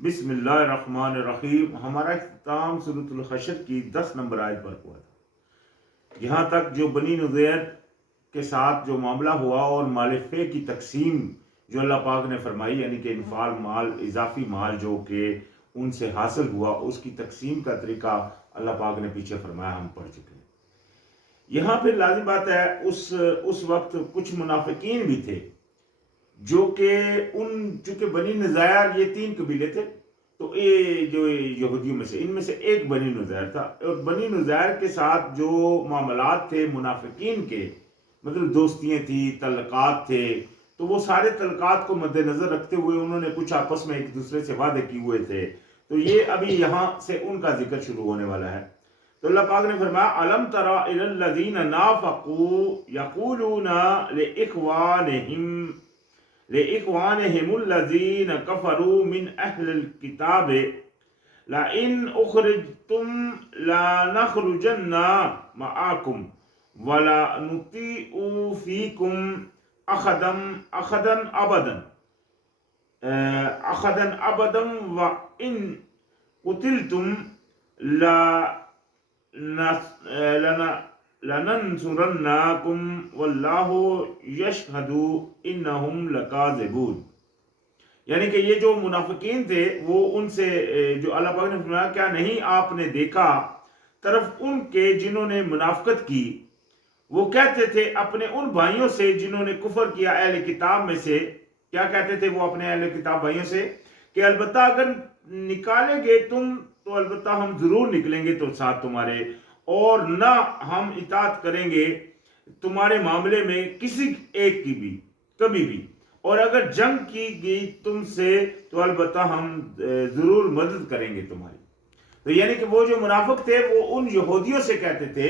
بسم اللہ الرحمن الرحیم۔ ہمارا اختتام سورۃ الحشر کی 10 نمبر آیت پر ہوا تھا۔ یہاں تک جو بنی نذیر کے ساتھ جو معاملہ ہوا اور مال فے کی تقسیم جو اللہ پاک نے فرمائی، یعنی کہ انفال مال، اضافی مال جو کہ ان سے حاصل ہوا، اس کی تقسیم کا طریقہ اللہ پاک نے پیچھے فرمایا، ہم پڑھ چکے ہیں۔ یہاں پھر لازم بات ہے، اس وقت کچھ منافقین بھی تھے جو کہ چونکہ بنی نذیر یہ 3 قبیلے تھے، تو یہ جو یہودیوں میں سے ان میں سے ایک بنی نذیر تھا، اور بنی نذیر کے ساتھ جو معاملات تھے منافقین کے، مطلب دوستیاں تھی، تعلقات تھے، تو وہ سارے تعلقات کو مد نظر رکھتے ہوئے انہوں نے کچھ آپس میں ایک دوسرے سے وعدے کیے ہوئے تھے، تو یہ ابھی یہاں سے ان کا ذکر شروع ہونے والا ہے۔ تو اللہ پاک نے فرمایا الم تری الی الذین نافقوا یقولون لإخوانهم الذين كفروا من أهل الكتاب لئن أخرجتم لنخرجن معكم ولا نطيع فيكم أحدا أبدا وإن قتلتم لننصرنکم واللہ یشہد انہم لکاذبون۔ یعنی کہ یہ جو منافقین تھے وہ ان سے جو اللہ پاک نے فرمایا کیا نہیں آپ نے دیکھا طرف ان کے جنہوں نے منافقت کی، وہ کہتے تھے اپنے ان بھائیوں سے جنہوں نے کفر کیا اہل کتاب میں سے، کیا کہتے تھے وہ اپنے اہل کتاب بھائیوں سے کہ البتہ اگر نکالیں گے تم تو البتہ ہم ضرور نکلیں گے تو ساتھ تمہارے، اور نہ ہم اطاعت کریں گے تمہارے معاملے میں کسی ایک کی بھی کبھی بھی، اور اگر جنگ کی گئی تم سے تو البتہ ہم ضرور مدد کریں گے تمہاری۔ تو یعنی کہ وہ جو منافق تھے وہ ان یہودیوں سے کہتے تھے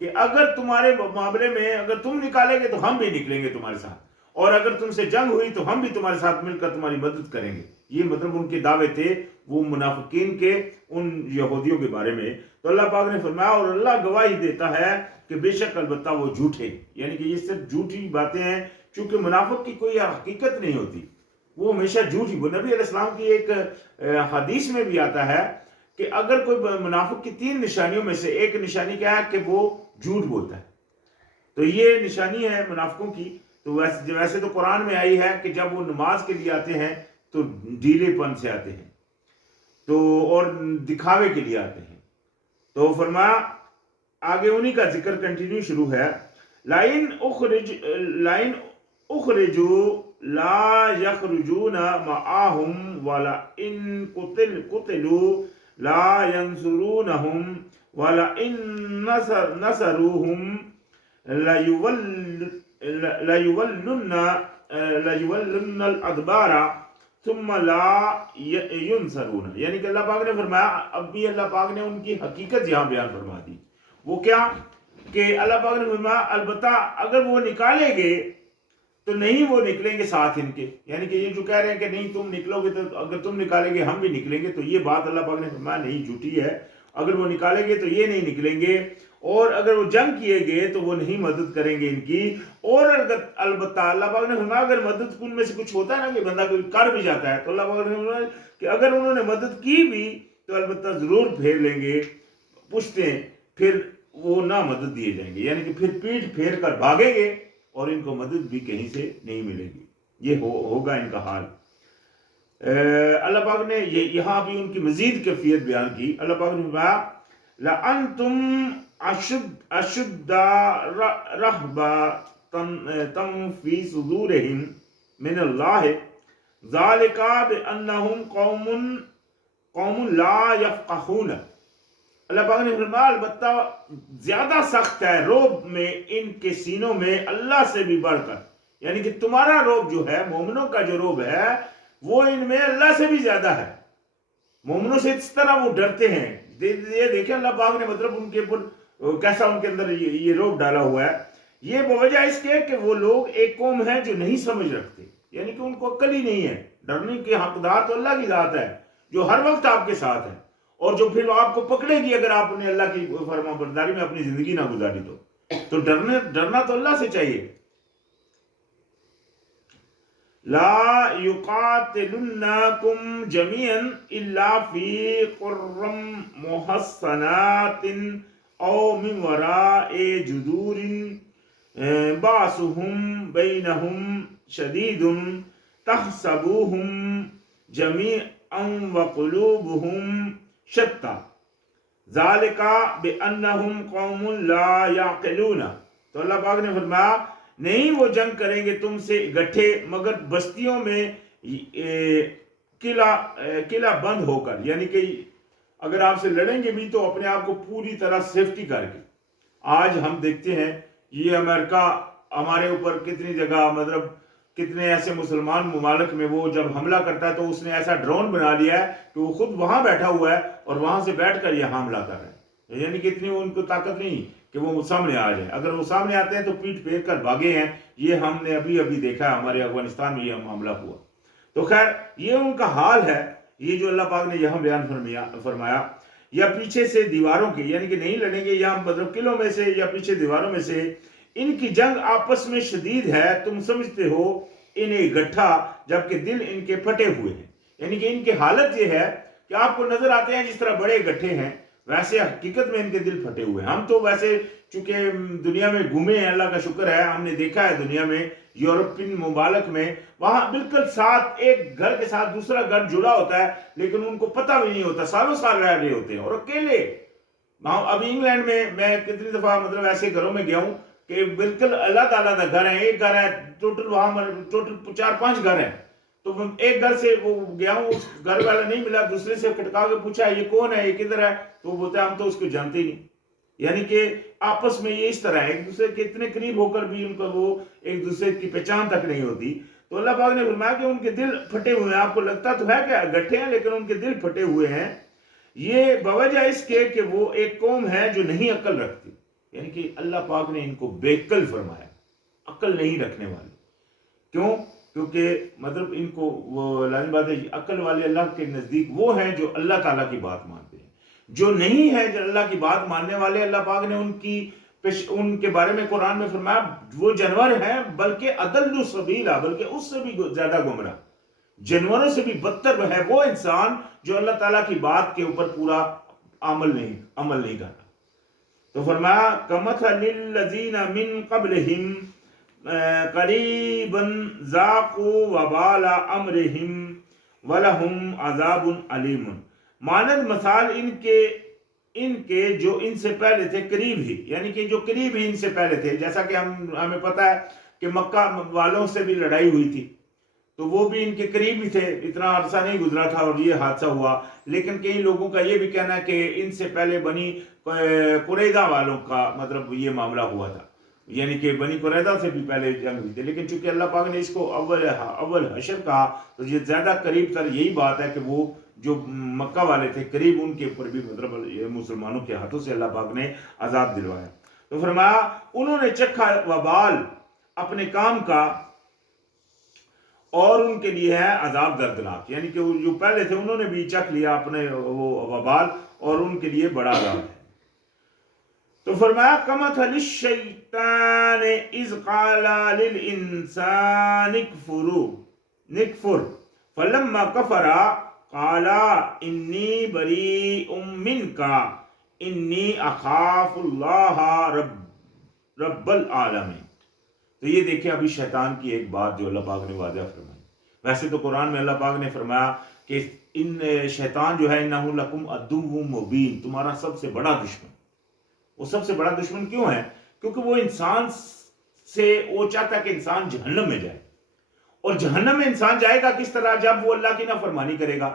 کہ اگر تمہارے معاملے میں اگر تم نکالیں گے تو ہم بھی نکلیں گے تمہارے ساتھ، اور اگر تم سے جنگ ہوئی تو ہم بھی تمہارے ساتھ مل کر تمہاری مدد کریں گے۔ یہ مطلب ان کے دعوے تھے وہ منافقین کے ان یہودیوں کے بارے میں۔ تو اللہ پاک نے فرمایا اور اللہ گواہی دیتا ہے کہ بے شک البتہ وہ جھوٹے، یعنی کہ یہ صرف جھوٹی باتیں ہیں، چونکہ منافق کی کوئی حقیقت نہیں ہوتی، وہ ہمیشہ جھوٹی۔ وہ نبی علیہ السلام کی ایک حدیث میں بھی آتا ہے کہ اگر کوئی منافق کی 3 نشانیوں میں سے ایک نشانی کیا ہے کہ وہ جھوٹ بولتا ہے، تو یہ نشانی ہے منافقوں کی۔ تو ویسے تو قرآن میں آئی ہے کہ جب وہ نماز کے لیے آتے ہیں تو ڈھیلے پن سے آتے ہیں، تو اور دکھاوے کے لیے آتے ہیں۔ تو فرمایا آگے انہی کا ذکر کنٹینیو شروع ہے، لَإِنْ أُخْرِجُوا لَا يَخْرُجُونَ مَعَهُمْ وَلَئِنْ قُتِلُوا لَا يَنْصُرُونَهُمْ وَلَئِنْ نَصَرُوهُمْ لَيُوَلُّنَّ الْأَدْبَارَ ثُمَّ لَا يُنْصَرُونَ۔ یعنی کہ اللہ پاک نے فرمایا، اب بھی اللہ پاک نے ان کی حقیقت یہاں بیان فرما دی۔ وہ کیا کہ اللہ پاک نے فرمایا البتہ اگر وہ نکالیں گے تو نہیں وہ نکلیں گے ساتھ ان کے، یعنی کہ یہ جو کہہ رہے ہیں کہ نہیں تم نکلو گے تو اگر تم نکالیں گے ہم بھی نکلیں گے، تو یہ بات اللہ پاک نے فرمایا نہیں، جھوٹی ہے۔ اگر وہ نکالیں گے تو یہ نہیں نکلیں گے، اور اگر وہ جنگ کیے گئے تو وہ نہیں مدد کریں گے ان کی، اور اگر البتہ اللہ پاک نے فرمایا اگر مدد ان میں سے کچھ ہوتا ہے نا کہ بندہ کوئی کر بھی جاتا ہے، تو اللہ پاک نے فرمایا کہ اگر انہوں نے مدد کی بھی تو البتہ ضرور پھیر لیں گے پشتیں، پھر وہ نہ مدد دیے جائیں گے، یعنی کہ پھر پیٹھ پھیر کر بھاگیں گے اور ان کو مدد بھی کہیں سے نہیں ملے گی۔ یہ ہوگا ان کا حال۔ اللہ پاک نے یہاں بھی ان کی مزید کیفیت بیان کی۔ اللہ پاک نے فرمایا لَأَنْتُمْ أَشُدَّ رَهْبَةً فِي صُدُورِهِمْ مِنَ اللَّهِ ذَلِكَ بِأَنَّهُمْ قَوْمٌ لَا يَفْقَهُونَ۔ اللہ پاک نے فرمایا البتہ زیادہ سخت ہے رعب میں ان کے سینوں میں اللہ سے بھی بڑھ کر، یعنی کہ تمہارا رعب جو ہے، مومنوں کا جو رعب ہے وہ ان میں اللہ سے بھی زیادہ ہے۔ مومنوں سے اس طرح وہ ڈرتے ہیں، یہ دیکھیں اللہ پاک نے مطلب ان کے اوپر کیسا ان کے اندر یہ رعب ڈالا ہوا ہے۔ یہ بوجہ اس کے کہ وہ لوگ ایک قوم ہے جو نہیں سمجھ رکھتے، یعنی کہ ان کو عقل ہی نہیں ہے۔ ڈرنے کے حقدار تو اللہ کی ذات ہے جو ہر وقت آپ کے ساتھ ہے، اور جو پھر آپ کو پکڑے گی اگر آپ نے اللہ کی فرما برداری میں اپنی زندگی نہ گزاری تو ڈرنا تو اللہ سے چاہیے۔ لا يقاتلنكم جميعا الا في قرى محصنات او من وراء جدور بعضهم بينهم شديد تحسبوهم جميعا وقلوبهم شتى ذالک بأنہم قوم لا یعقلون. تو اللہ پاک نے فرمایا نہیں وہ جنگ کریں گے تم سے اکٹھے مگر بستیوں میں قلعہ بند ہو کر، یعنی کہ اگر آپ سے لڑیں گے بھی تو اپنے آپ کو پوری طرح سیفٹی کر کے. آج ہم دیکھتے ہیں یہ امریکہ ہمارے اوپر کتنی جگہ مطلب کتنے ایسے مسلمان ممالک میں وہ جب حملہ کرتا ہے تو اس نے ایسا ڈرون بنا لیا ہے کہ وہ خود وہاں بیٹھا ہوا ہے اور وہاں سے بیٹھ کر یہ حملہ کر رہا ہے. یعنی کہ اتنی ان کو طاقت نہیں کہ وہ سامنے آ جائے. اگر وہ سامنے آتے ہیں تو پیٹ پھیر کر بھاگے ہیں. یہ ہم نے ابھی دیکھا ہے ہمارے افغانستان میں یہ معاملہ ہوا. تو خیر یہ ان کا حال ہے. یہ جو اللہ پاک نے یہاں بیان فرمایا یا پیچھے سے دیواروں کے، یعنی کہ نہیں لڑیں گے یا مطلب قلعوں میں سے یا پیچھے دیواروں میں سے، ان کی جنگ آپس میں شدید ہے، تم سمجھتے ہو انہیں گٹھا جبکہ دل ان کے پھٹے ہوئے ہیں. یعنی کہ ان کی حالت یہ ہے کہ آپ کو نظر آتے ہیں جس طرح بڑے گٹھے ہیں، ویسے حقیقت میں ان کے دل پھٹے ہوئے ہیں. ہم تو ویسے چونکہ دنیا میں گھومے ہیں، اللہ کا شکر ہے، ہم نے دیکھا ہے دنیا میں یورپین ممالک میں وہاں بالکل ساتھ ایک گھر کے ساتھ دوسرا گھر جڑا ہوتا ہے لیکن ان کو پتہ بھی نہیں ہوتا، سالوں سال رہ رہے ہوتے ہیں اور اکیلے. ابھی انگلینڈ میں کتنی دفعہ مطلب ایسے گھروں میں گیا ہوں کہ بالکل اللہ تعالیٰ کا گھر ہے، ایک گھر ہے ٹوٹل، وہاں ٹوٹل 4-5 گھر ہیں. تو ایک گھر سے وہ گیا ہوں، اس گھر والا نہیں ملا، دوسرے سے کھٹکا کے پوچھا یہ کون ہے، یہ کدھر ہے، تو وہ بولتا ہے ہم تو اس کو جانتے ہی نہیں. یعنی کہ آپس میں یہ اس طرح ہے، ایک دوسرے کے اتنے قریب ہو کر بھی ان کا وہ ایک دوسرے کی پہچان تک نہیں ہوتی. تو اللہ پاک نے فرمایا کہ ان کے دل پھٹے ہوئے ہیں. آپ کو لگتا تو ہے کہ گٹھے ہیں لیکن ان کے دل پھٹے ہوئے ہیں. یہ بوجہ اس کے کہ وہ ایک قوم ہے جو نہیں عقل رکھتی. یعنی کہ اللہ پاک نے ان کو بے عقل فرمایا، عقل نہیں رکھنے والے. کیوں؟ کیونکہ مطلب ان کو وہ لازم بات ہے، عقل والے اللہ کے نزدیک وہ ہیں جو اللہ تعالیٰ کی بات مانتے ہیں. جو نہیں ہے جو اللہ کی بات ماننے والے، اللہ پاک نے ان کے بارے میں قرآن میں فرمایا وہ جانور ہیں بلکہ اضل سبیلا، بلکہ اس سے بھی زیادہ گمراہ، جانوروں سے بھی بدتر ہے وہ انسان جو اللہ تعالیٰ کی بات کے اوپر پورا عمل نہیں کرتا. تو فرمایا کمثل الذین من قبلہم قریبا ذاقوا وبال امرہم ولہم عذاب علیم. مانند مثال ان کے جو ان سے پہلے تھے قریب ہی، یعنی کہ جو قریب ہی ان سے پہلے تھے. جیسا کہ ہمیں پتہ ہے کہ مکہ والوں سے بھی لڑائی ہوئی تھی تو وہ بھی ان کے قریب ہی تھے، اتنا عرصہ نہیں گزرا تھا اور یہ حادثہ ہوا. لیکن کئی لوگوں کا یہ بھی کہنا ہے کہ ان سے پہلے بنی قریظہ والوں کا مطلب یہ معاملہ ہوا تھا، یعنی کہ بنی قریظہ سے بھی پہلے جنگ ہوئی تھی. لیکن چونکہ اللہ پاک نے اس کو اول حشر کہا تو یہ زیادہ قریب تر یہی بات ہے کہ وہ جو مکہ والے تھے قریب، ان کے اوپر بھی مطلب مسلمانوں کے ہاتھوں سے اللہ پاک نے عذاب دلوایا. تو فرمایا انہوں نے چکھا وبال اپنے کام کا اور ان کے لیے ہے عذاب دردناک. یعنی کہ جو پہلے تھے انہوں نے بھی چکھ لیا اپنے وہ وبال اور ان کے لیے بڑا عذاب ہے. تو فرمایا کمثل الشیطان اذ قال للانسان اکفر فلما کفر قال انی بریء منک انی اخاف اللہ رب العالمین. تو یہ دیکھیں ابھی شیطان کی ایک بات جو اللہ پاک نے واضح فرمائی. ویسے تو قرآن میں اللہ پاک نے فرمایا کہ ان شیطان جو ہے انہ لکم عدو مبین، تمہارا سب سے بڑا دشمن. وہ سب سے بڑا دشمن کیوں ہے؟ کیونکہ وہ انسان سے وہ چاہتا ہے کہ انسان جہنم میں جائے. اور جہنم میں انسان جائے گا کس طرح؟ جب وہ اللہ کی نافرمانی کرے گا.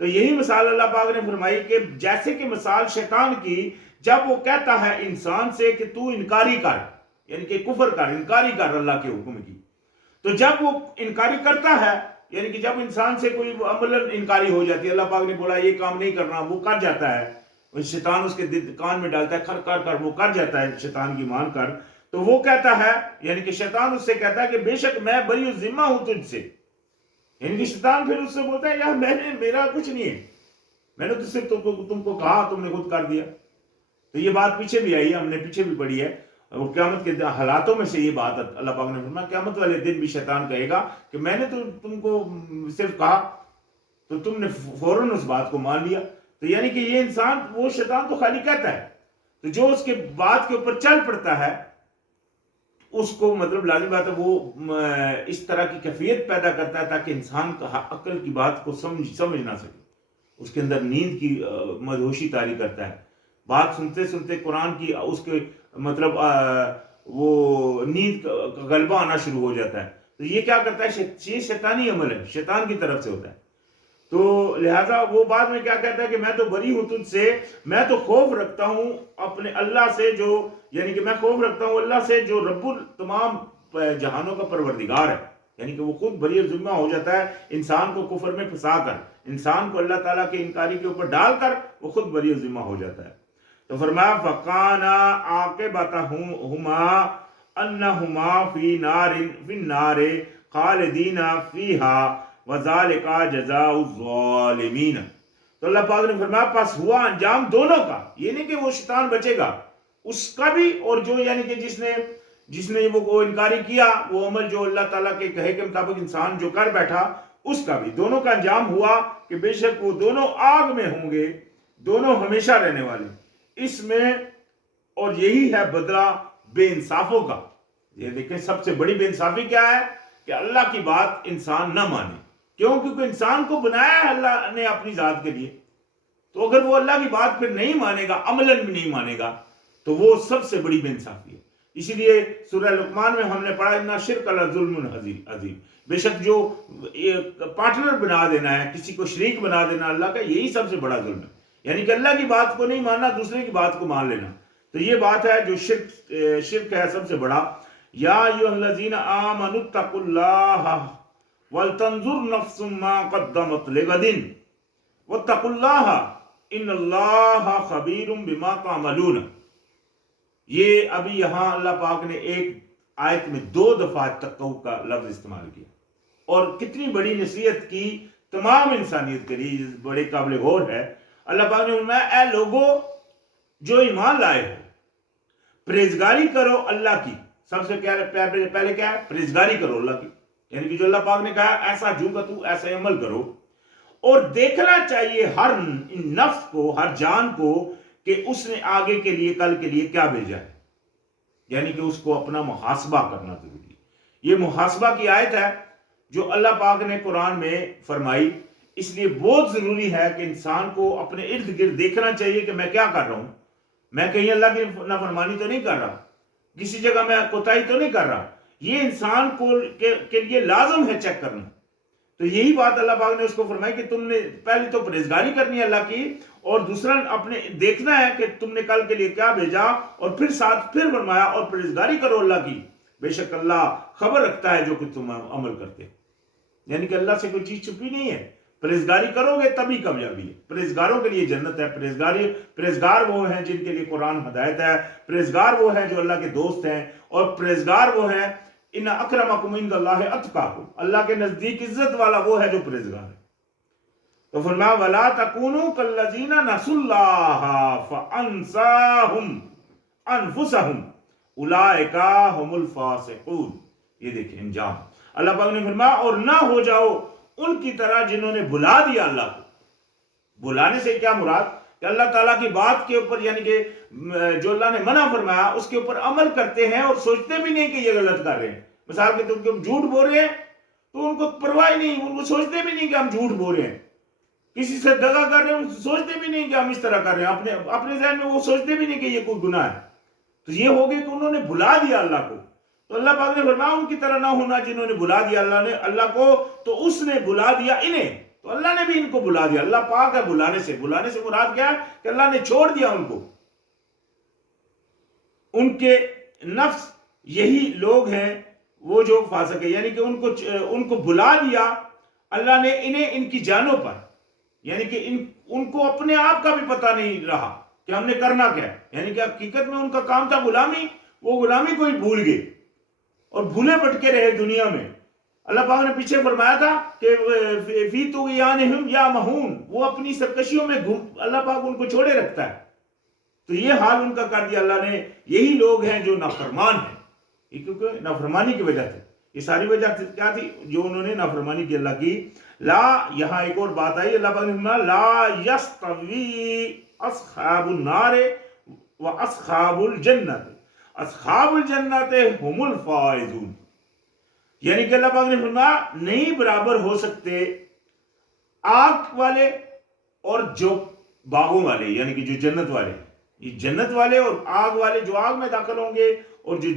تو یہی مثال اللہ پاک نے فرمائی کہ جیسے کہ مثال شیطان کی جب وہ کہتا ہے انسان سے کہ تو انکاری کر، یعنی کہ کفر کر، انکاری کر اللہ کے حکم کی. تو جب وہ انکاری کرتا ہے، یعنی کہ جب انسان سے کوئی عملاً انکاری ہو جاتی ہے، اللہ پاک نے بولا یہ کام نہیں کرنا، وہ کر جاتا ہے، شیطان اس کے کان میں ڈالتا ہے کر کر کر، وہ کر جاتا ہے شیطان کی مان کر. تو وہ کہتا ہے، یعنی کہ شیطان اس سے کہتا ہے کہ بے شک میں بری ذمہ ہوں تجھ سے. یعنی کہ شیطان پھر اس سے بولتا ہے یار میرا کچھ نہیں ہے، میں نے تم کو کہا، تم نے خود کر دیا. تو یہ بات پیچھے بھی آئی ہے، ہم نے پیچھے بھی پڑھی ہے. وہ قیامت کے حالاتوں میں سے یہ بات اللہ پاک نے فرمایا قیامت والے دن بھی شیطان کہے گا کہ میں نے تو تم کو صرف کہا تو تم نے فوراً اس بات کو مان لیا. تو یعنی کہ یہ انسان، وہ شیطان تو خالی کہتا ہے، تو جو اس کے بات کے اوپر چل پڑتا ہے اس کو مطلب لازم بات ہے وہ اس طرح کی کیفیت پیدا کرتا ہے تاکہ انسان کا عقل کی بات کو سمجھ نہ سکے. اس کے اندر نیند کی مدہوشی طاری کرتا ہے. بات سنتے سنتے قرآن کی اس کے مطلب وہ نیند کا غلبہ آنا شروع ہو جاتا ہے. تو یہ کیا کرتا ہے؟ یہ شیطانی عمل ہے، شیطان کی طرف سے ہوتا ہے. تو لہٰذا وہ بعد میں کیا کہتا ہے کہ میں تو بری ہوں تجھ سے، میں تو خوف رکھتا ہوں اپنے اللہ سے، جو یعنی کہ میں خوف رکھتا ہوں اللہ سے جو رب تمام جہانوں کا پروردگار ہے. یعنی کہ وہ خود بری اور ذمہ ہو جاتا ہے انسان کو کفر میں پھنسا کر، انسان کو اللہ تعالیٰ کے انکاری کے اوپر ڈال کر وہ خود بری اور ذمہ ہو جاتا ہے. تو فرمایا فَقَانَا عَاقِبَتَهُمَا أَنَّهُمَا فِي النَّارِ خَالِدِينَ فِيهَا وَذَلِكَ جَزَاءُ الظَّالِمِينَ. تو اللہ پاک نے فرمایا پس ہوا انجام دونوں کا، یہ نہیں کہ وہ شیطان بچے گا، اس کا بھی، اور جو یعنی کہ جس نے وہ انکاری کیا، وہ عمل جو اللہ تعالیٰ کے کہے کے مطابق انسان جو کر بیٹھا، اس کا بھی، دونوں کا انجام ہوا کہ بے شک وہ دونوں آگ میں ہوں گے، دونوں ہمیشہ رہنے والے اس میں. اور یہی ہے بدلہ بے انصافوں کا. یہ دیکھیں سب سے بڑی بے انصافی کیا ہے کہ اللہ کی بات انسان نہ مانے. کیوں؟ کیونکہ انسان کو بنایا ہے اللہ نے اپنی ذات کے لیے. تو اگر وہ اللہ کی بات پھر نہیں مانے گا، عملاً بھی نہیں مانے گا، تو وہ سب سے بڑی بے انصافی ہے. اسی لیے سورہ لقمان میں ہم نے پڑھا اِنَّ شِرْکَ لَظُلْمٌ عَظِیمٌ. بے شک جو پارٹنر بنا دینا ہے، کسی کو شریک بنا دینا اللہ کا، یہی سب سے بڑا ظلم ہے. یعنی کہ اللہ کی بات کو نہیں ماننا، دوسرے کی بات کو مان لینا. تو یہ بات ہے جو شرک ہے سب سے بڑا. یا ایھا الذین آمنوا اتقوا اللہ ولتنظر نفس ما قدمت لغد واتقوا اللہ ان اللہ خبیر بما تعملون. یہ ابھی یہاں اللہ پاک نے ایک آیت میں 2 دفعہ تقوی کا لفظ استعمال کیا، اور کتنی بڑی نصیحت کی تمام انسانیت کے لیے، بڑے قابل غور ہے. اللہ پاک نے فرمایا اے لوگو جو ایمان لائے ہو، پرہیزگاری کرو اللہ کی. سب سے پہلے کیا ہے؟ پرہیزگاری کرو اللہ کی. یعنی کہ جو اللہ پاک نے کہا ایسا جو کہ تو ایسا عمل کرو. اور دیکھنا چاہیے ہر نفس کو، ہر جان کو، کہ اس نے آگے کے لیے، کل کے لیے کیا بھیجا ہے. یعنی کہ اس کو اپنا محاسبہ کرنا ضروری ہے. یہ محاسبہ کی آیت ہے جو اللہ پاک نے قرآن میں فرمائی. اس لیے بہت ضروری ہے کہ انسان کو اپنے ارد گرد دیکھنا چاہیے کہ میں کیا کر رہا ہوں. میں کہیں اللہ کی نافرمانی تو نہیں کر رہا، کسی جگہ میں کوتاہی تو نہیں کر رہا. یہ انسان کو کے لیے لازم ہے چیک کرنا. تو یہی بات اللہ پاک نے اس کو فرمائی کہ تم نے پہلے تو پرہیزگاری کرنی ہے اللہ کی، اور دوسرا اپنے دیکھنا ہے کہ تم نے کل کے لیے کیا بھیجا، اور پھر ساتھ پھر فرمایا اور پرہیزگاری کرو اللہ کی، بے شک اللہ خبر رکھتا ہے جو کہ تم عمل کرتے. یعنی کہ اللہ سے کوئی چیز چھپی نہیں ہے. پرہیزگاری کرو گے تبھی کامیابی ہے. پرہیزگاروں کے لیے جنت ہے. پرہیزگار وہ ہیں جن کے لیے قرآن ہدایت ہے. پرہیزگار وہ ہیں جو اللہ کے دوست ہیں. اور پرہیزگار وہ ہیں ان اکرمکم عند اللہ اتقاکم، اللہ کے نزدیک عزت والا وہ ہے جو پرہیزگار ہے. تو فرمایا ولا تکونوا کالذین نسوا اللہ فانساہم انفسہم اولئک ھم الفاسقون. یہ دیکھیں انجام. اللہ پاک نے فرمایا اور نہ ہو جاؤ ان کی طرح جنہوں نے بھلا دیا اللہ کو. بھلانے سے کیا مراد؟ کہ اللہ تعالیٰ کی بات کے اوپر، یعنی کہ جو اللہ نے منع فرمایا اس کے اوپر عمل کرتے ہیں اور سوچتے بھی نہیں کہ یہ غلط کر رہے ہیں. مثال کے طور پر ہم جھوٹ بول رہے ہیں تو ان کو پرواہ نہیں، ان کو سوچتے بھی نہیں کہ ہم جھوٹ بول رہے ہیں. کسی سے دغا کر رہے ہیں سوچتے بھی نہیں کہ ہم اس طرح کر رہے ہیں. اپنے ذہن میں وہ سوچتے بھی نہیں کہ یہ کوئی گناہ ہے. تو یہ ہو گیا کہ انہوں نے بھلا دیا اللہ کو. تو اللہ پاک نے فرمایا ان کی طرح نہ ہونا جنہوں نے بھلا دیا اللہ کو، تو اس نے بھلا دیا انہیں، تو اللہ نے بھی ان کو بھلا دیا. اللہ پاک ہے بھلانے سے. بھلانے سے مراد کیا ہے؟ کہ اللہ نے چھوڑ دیا ان کو. ان کے نفس یہی لوگ ہیں وہ جو فاسق ہے. یعنی کہ ان کو بھلا دیا اللہ نے انہیں ان کی جانوں پر. یعنی کہ ان کو اپنے آپ کا بھی پتہ نہیں رہا کہ ہم نے کرنا کیا ہے. یعنی کہ حقیقت میں ان کا کام تھا غلامی، وہ غلامی کو ہی بھول گئے اور بھولے بھٹکے رہے دنیا میں. اللہ پاک نے پیچھے فرمایا تھا کہ فی طغیانہم یعمہون، وہ اپنی سرکشیوں میں اللہ پاک ان کو چھوڑے رکھتا ہے. تو یہ حال ان کا کر دیا اللہ نے. یہی لوگ ہیں جو نافرمان ہیں. یہ کیونکہ نافرمانی کی وجہ سے, یہ ساری وجہ کیا تھی جو انہوں نے نافرمانی کی اللہ کی. لا, یہاں ایک اور بات آئی, اللہ پاک نے فرمایا لا یستوی اصحاب النار و اصحاب الجنت اصحاب الجنت هم الفائزون. یعنی کہ اللہ پاک نے فرمایا نہیں برابر ہو سکتے آگ والے اور جو باغوں والے, یعنی کہ جو جنت والے. یہ جنت والے اور آگ والے جو آگ میں داخل ہوں گے اور جو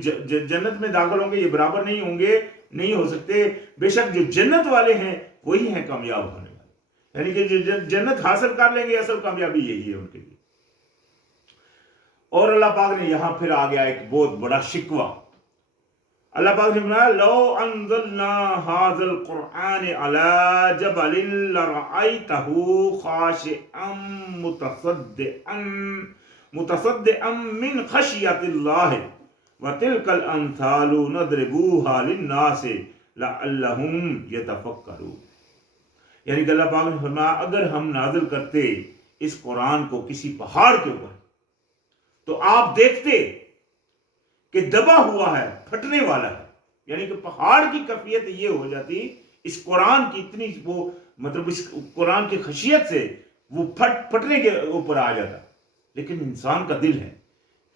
جنت میں داخل ہوں گے یہ برابر نہیں ہوں گے, نہیں ہو سکتے. بے شک جو جنت والے ہیں وہی ہیں کامیاب ہونے والے, یعنی کہ جو جنت حاصل کر لیں گے اصل کامیابی یہی ہے ان کے لیے. اور اللہ پاک نے یہاں پھر آ گیا ایک بہت بڑا شکوہ. اللہ پاک نے فرمایا لو انزلنا هذا القرآن على جبل لرأيته خاشعا متصدعا من خشية الله وتلك الأمثال نضربوها للناس لعلهم يتفكرون. یعنی کہ اللہ پاک نے فرمایا اگر ہم نازل کرتے اس قرآن کو کسی پہاڑ کے اوپر تو آپ دیکھتے کہ دبا ہوا ہے, پھٹنے والا ہے. یعنی کہ پہاڑ کی کیفیت یہ ہو جاتی اس قرآن کی اتنی وہ مطلب اس قرآن کی خشیت سے وہ پھٹنے کے اوپر آ جاتا. لیکن انسان کا دل ہے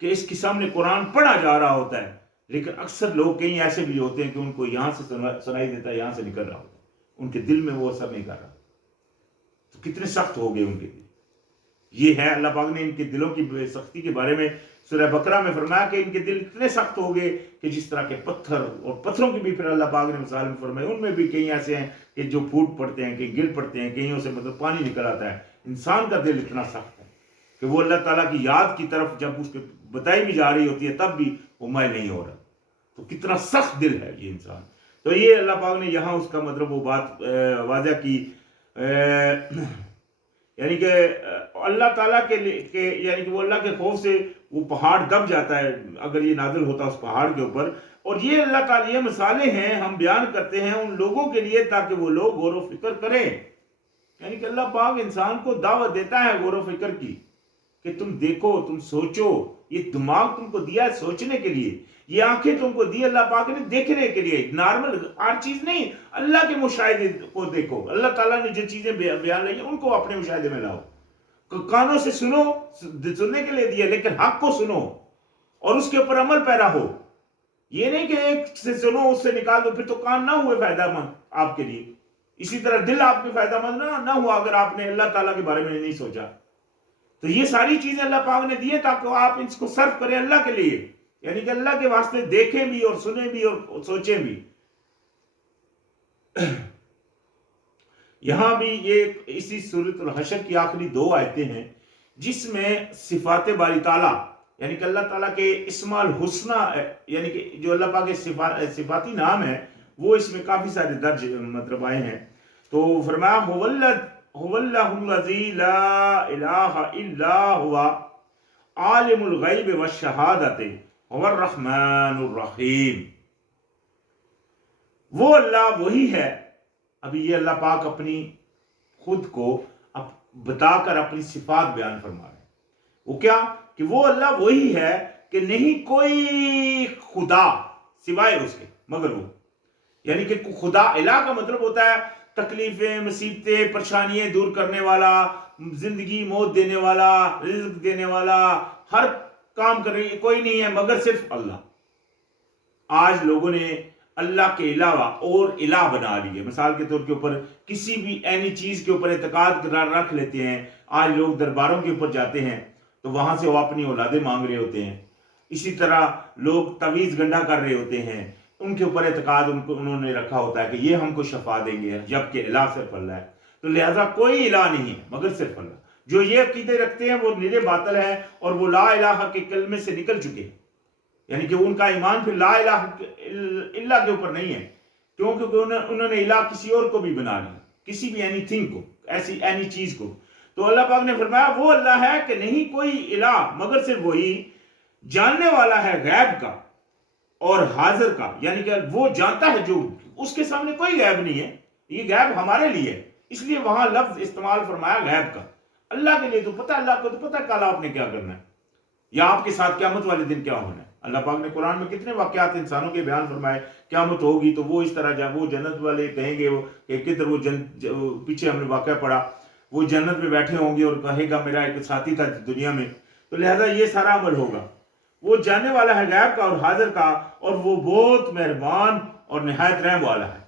کہ اس کے سامنے قرآن پڑھا جا رہا ہوتا ہے, لیکن اکثر لوگ کہیں ایسے بھی ہوتے ہیں کہ ان کو یہاں سے سنائی دیتا ہے, یہاں سے نکل رہا ہوتا ہے, ان کے دل میں وہ اثر نہیں کر رہا. تو کتنے سخت ہو گئے ان کے دل. یہ ہے اللہ پاک نے ان کے دلوں کی سختی کے بارے میں سورہ بقرہ میں فرمایا کہ ان کے دل اتنے سخت ہو گئے کہ جس طرح کے پتھر, اور پتھروں کی بھی پھر اللہ پاک نے مثال میں فرمایا ان میں بھی کئی ایسے ہیں کہ جو پھوٹ پڑتے ہیں, کہیں گر پڑتے ہیں, کہیں سے مطلب پانی نکل آتا ہے. انسان کا دل اتنا سخت ہے کہ وہ اللہ تعالیٰ کی یاد کی طرف جب اس کے بتائی بھی جا رہی ہوتی ہے تب بھی وہ مائل نہیں ہو رہا. تو کتنا سخت دل ہے یہ انسان. تو یہ اللہ پاک نے یہاں اس کا مطلب وہ بات واضح کی, یعنی کہ اللہ تعالیٰ کے یعنی کہ وہ اللہ کے خوف سے وہ پہاڑ دب جاتا ہے اگر یہ نازل ہوتا اس پہاڑ کے اوپر. اور یہ اللہ تعالیٰ یہ مثالیں ہیں ہم بیان کرتے ہیں ان لوگوں کے لیے تاکہ وہ لوگ غور و فکر کریں. یعنی کہ اللہ پاک انسان کو دعوت دیتا ہے غور و فکر کی کہ تم دیکھو, تم سوچو. یہ دماغ تم کو دیا ہے سوچنے کے لیے, یہ آنکھیں تم کو دی اللہ پاک نے دیکھنے کے لیے, نارمل ہر چیز نہیں. اللہ کے مشاہدے کو دیکھو, اللہ تعالیٰ نے جو چیزیں بیان لی ان کو اپنے مشاہدے میں لاؤ. کانوں سے سنو, سننے کے لیے دیا, لیکن حق کو سنو اور اس کے اوپر عمل پیرا ہو. یہ نہیں کہ ایک سے سنو اس سے نکال دو, پھر تو کان نہ ہوئے فائدہ مند آپ کے لیے. اسی طرح دل آپ کے فائدہ مند نہ ہوا اگر آپ نے اللہ تعالیٰ کے بارے میں نہیں سوچا. تو یہ ساری چیزیں اللہ پاک نے دی ہیں تاکہ آپ اس کو صرف کریں اللہ کے لیے, یعنی کہ اللہ کے واسطے دیکھیں بھی اور سنیں بھی اور سوچیں بھی. یہاں بھی یہ اسی سورۃ الحشر کی آخری 2 آیتیں ہیں جس میں صفات باری تعالیٰ یعنی کہ اللہ تعالیٰ کے اسماء الحسنہ یعنی کہ جو اللہ پاک کے صفاتی نام ہے وہ اس میں کافی سارے درج مطلب آئے ہیں. تو فرمایا هو اللہ الذی لا الہ الا هو عالم الغیب والشہادۃ هو الرحمن الرحیم. وہ اللہ وہی ہے. ابھی یہ اللہ پاک اپنی خود کو بتا کر اپنی صفات بیان فرما رہے ہیں. وہ کیا کہ وہ اللہ وہی ہے کہ نہیں کوئی خدا سوائے اس کے مگر وہ. یعنی کہ خدا الہ کا مطلب ہوتا ہے تکلیفیں, مصیبتیں, پریشانیاں دور کرنے والا, زندگی موت دینے والا, رزق دینے والا, ہر کام کرنے کوئی نہیں ہے مگر صرف اللہ. آج لوگوں نے اللہ کے علاوہ اور الہ بنا لی ہے. مثال کے طور کے اوپر کسی بھی اینی چیز کے اوپر اعتقاد رکھ لیتے ہیں. آج لوگ درباروں کے اوپر جاتے ہیں تو وہاں سے وہ اپنی اولادیں مانگ رہے ہوتے ہیں. اسی طرح لوگ تعویذ گنڈا کر رہے ہوتے ہیں, ان کے اوپر اعتقاد انہوں نے رکھا ہوتا ہے کہ یہ ہم کو شفا دیں گے, جبکہ الہ صرف اللہ ہے. تو لہذا کوئی الہ نہیں ہے مگر صرف اللہ. جو یہ عقیدے رکھتے ہیں وہ نرے باطل ہے اور وہ لا الہ کے کلمے سے نکل چکے ہیں. یعنی کہ ان کا ایمان پھر لا الہ الا کے اوپر نہیں ہے, کیونکہ انہوں نے الہ کسی اور کو بھی بنا لیا, کسی بھی اینی تھنگ کو, ایسی اینی چیز کو. تو اللہ پاک نے فرمایا وہ اللہ ہے کہ نہیں کوئی الہ مگر صرف وہی, جاننے والا ہے غیب کا اور حاضر کا. یعنی کہ وہ جانتا ہے جو اس کے سامنے کوئی غیب نہیں ہے. یہ غیب ہمارے لیے ہے, اس لیے وہاں لفظ استعمال فرمایا غیب کا. اللہ کے لیے تو پتہ, اللہ کو تو پتہ کل آپ نے کیا کرنا ہے. یا آپ کے ساتھ قیامت والے دن کیا ہونا ہے. اللہ پاک نے قرآن میں کتنے واقعات انسانوں کے بیان فرمائے. قیامت ہوگی تو وہ اس طرح جب وہ جنت والے کہیں گے کہ کدھر وہ پیچھے ہم نے واقعہ پڑھا, وہ جنت میں بیٹھے ہوں گے اور کہے گا میرا ایک ساتھی تھا دنیا میں. تو لہذا یہ سارا عمل ہوگا. وہ جاننے والا ہے غیب کا اور حاضر کا, اور وہ بہت مہربان اور نہایت رحم والا ہے.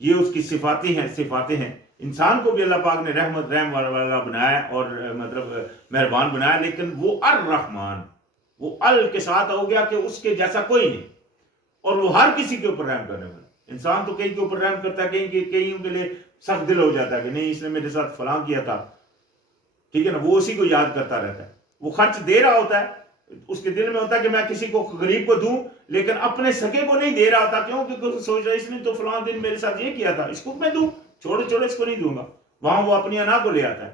یہ اس کی صفاتیں ہیں. انسان کو بھی اللہ پاک نے رحم والا بنایا اور مطلب مہربان بنایا, لیکن وہ الرحمن, وہ ال کے ساتھ ہو گیا کہ اس کے جیسا کوئی نہیں, اور وہ ہر کسی کے اوپر رحم کرنے والا. انسان تو کہیں کے اوپر رحم کرتا ہے, کہیں کے لیے سخت دل ہو جاتا ہے کہ نہیں اس نے میرے ساتھ فلاں کیا تھا, ٹھیک ہے نا, وہ اسی کو یاد کرتا رہتا ہے. وہ خرچ دے رہا ہوتا ہے, اس کے دل میں ہوتا ہے کہ میں کسی کو غریب کو دوں, لیکن اپنے سکے کو نہیں دے رہا ہوتا. کیوں؟ کہ سوچ رہا ہے اس نے تو فلاں دن میرے ساتھ یہ کیا تھا, اس کو میں دوں, چھوڑے اس کو نہیں دوں گا. وہاں وہ اپنی انا کو لے آتا ہے,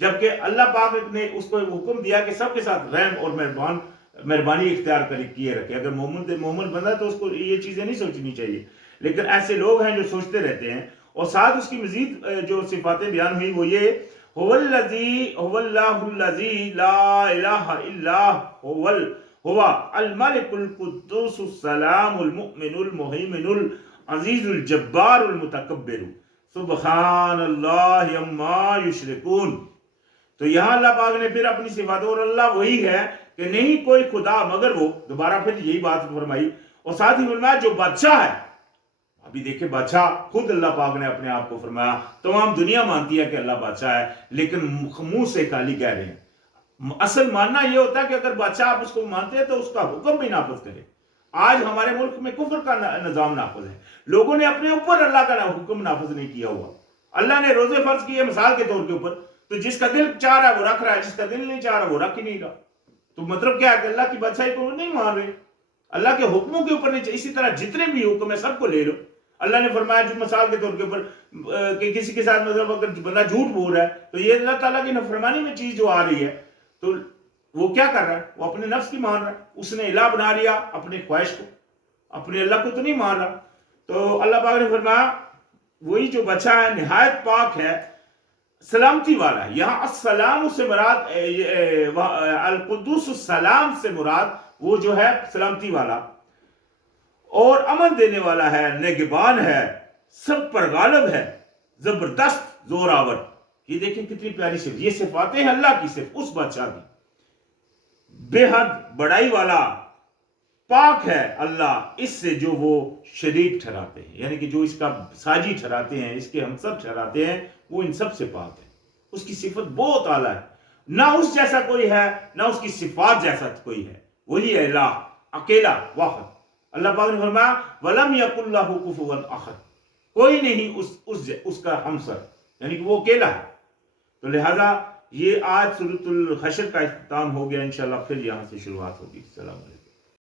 جبکہ اللہ پاک نے اس کو حکم دیا کہ سب کے ساتھ رحم اور مہربانی اختیار کیے رکھے. اگر مومن بندہ تو اس کو یہ چیزیں نہیں سوچنی چاہیے, لیکن ایسے لوگ ہیں جو سوچتے رہتے ہیں. اور ساتھ اس کی مزید جو صفاتیں بیان ہوئی وہ یہ هو اللہ الذی لا الہ الا هو الملک القدوس السلام المؤمن المہیمن العزیز الجبار المتکبر سبحان اللہ عما یشرکون. تو یہاں اللہ پاک نے پھر اپنی صفات, اور اللہ وہی ہے کہ نہیں کوئی خدا مگر وہ, دوبارہ پھر یہی بات فرمائی. اور ساتھ ہی فرمایا جو بادشاہ ہے. ابھی دیکھیں بادشاہ خود اللہ پاک نے اپنے آپ کو فرمایا. تمام دنیا مانتی ہے کہ اللہ بادشاہ ہے, لیکن منہ سے خالی کہہ رہے ہیں. اصل ماننا یہ ہوتا ہے کہ اگر بادشاہ آپ اس کو مانتے ہیں تو اس کا حکم بھی نافذ کرے. آج ہمارے ملک میں کفر کا نظام نافذ ہے. لوگوں نے اپنے اوپر اللہ کا حکم نافذ نہیں کیا ہوا. اللہ نے روزے فرض کیے مثال کے طور کے اوپر, تو جس کا دل چاہ رہا ہے وہ رکھ رہا ہے, جس کا دل نہیں چاہ رہا وہ رکھ ہی نہیں رہا. تو مطلب کیا ہے کہ اللہ کی بادشاہی کو نہیں مان رہے, اللہ کے حکموں کے اوپر نہیں چاہیے. اسی طرح جتنے بھی حکم ہے سب کو لے لو. اللہ نے فرمایا جو مثال کے طور کے اوپر کہ کسی کے ساتھ مطلب اگر بندہ جھوٹ بول رہا ہے تو یہ اللہ تعالیٰ کی نافرمانی میں چیز جو آ رہی ہے, تو وہ کیا کر رہا ہے, وہ اپنے نفس کی مان رہا ہے. اس نے الہ بنا لیا اپنے خواہش کو, اپنے اللہ کو تو نہیں مان رہا. تو اللہ پاک نے فرمایا وہی جو بچہ ہے نہایت پاک ہے, سلامتی والا ہے. یہاں السلام سے مراد القدوس السلام سے مراد وہ جو ہے سلامتی والا اور امن دینے والا ہے, نگہبان ہے, سب پر غالب ہے, زبردست زور آور. یہ دیکھیں کتنی پیاری صفت. یہ صفاتیں ہیں اللہ کی, صرف اس بادشاہ کی. بے حد بڑائی والا پاک ہے اللہ اس سے جو وہ شریک ٹھہراتے ہیں, یعنی کہ جو اس کا ساجی ٹھہراتے ہیں, اس کے ہمسر ٹھہراتے ہیں, وہ ان سب سے پاک ہے. اس کی صفت بہت اعلیٰ ہے, نہ اس جیسا کوئی ہے نہ اس کی صفات جیسا کوئی ہے. وہی ہے الہ, اکیلا واحد. اللہ پاک نے فرمایا وَلَمْ يَكُنْ لَهُ كُفُوًا أَحَدٌ, کوئی نہیں اس کا ہمسر, یعنی کہ وہ اکیلا ہے. تو لہذا یہ آج سورۃ الحشر کا اختتام ہو گیا. انشاءاللہ پھر یہاں سے شروعات ہوگی. السلام علیکم.